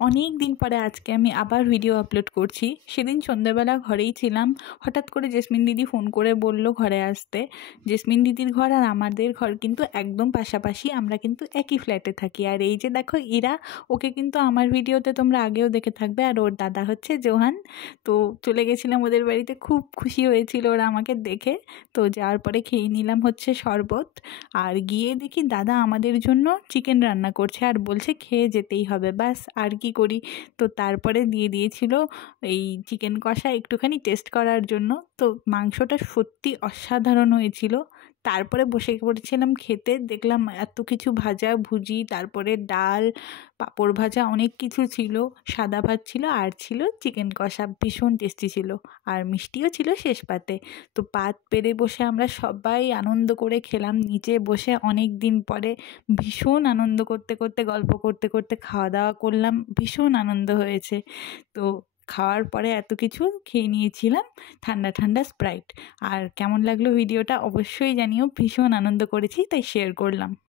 অনেক দিন পরে আজকে আমি আবার ভিডিও আপলোড করছি। সেদিন সন্ধ্যেবেলা ঘরেই ছিলাম, হঠাৎ করে জেসমিন দিদি ফোন করে বলল ঘরে আসতে। জেসমিন দিদির ঘর আর আমাদের ঘর কিন্তু একদম পাশাপাশি, আমরা কিন্তু একই ফ্ল্যাটে থাকি। আর এই যে দেখো ইরা, ওকে কিন্তু আমার ভিডিওতে তোমরা আগেও দেখে থাকবে। আর ওর দাদা হচ্ছে জোহান। তো চলে গেছিলাম ওদের বাড়িতে, খুব খুশি হয়েছিল ওরা আমাকে দেখে। তো যাওয়ার পরে খেয়ে নিলাম হচ্ছে শরবত, আর গিয়ে দেখি দাদা আমাদের জন্য চিকেন রান্না করছে আর বলছে খেয়ে যেতেই হবে, ব্যাস আর কি করি। তো তারপরে দিয়ে দিয়েছিল এই চিকেন কষা একটুখানি টেস্ট করার জন্য। তো মাংসটা সত্যি অসাধারণ হয়েছিল। তারপরে বসে পড়েছিলাম খেতে, দেখলাম এত কিছু ভাজা ভুজি, তারপরে ডাল, পাঁপড় ভাজা, অনেক কিছু ছিল, সাদা ভাত ছিল আর ছিল চিকেন কষা, ভীষণ টেস্টি ছিল। আর মিষ্টিও ছিল শেষ পাতে। তো পাত পেরে বসে আমরা সবাই আনন্দ করে খেলাম নিচে বসে অনেক দিন পরে। ভীষণ আনন্দ করতে করতে, গল্প করতে করতে খাওয়া দাওয়া করলাম, ভীষণ আনন্দ হয়েছে। তো খাওয়ার পরে এত কিছু খেয়ে নিয়েছিলাম ঠান্ডা ঠান্ডা স্প্রাইট। আর কেমন লাগলো ভিডিওটা অবশ্যই জানিও, ভীষণ আনন্দ করেছি তাই শেয়ার করলাম।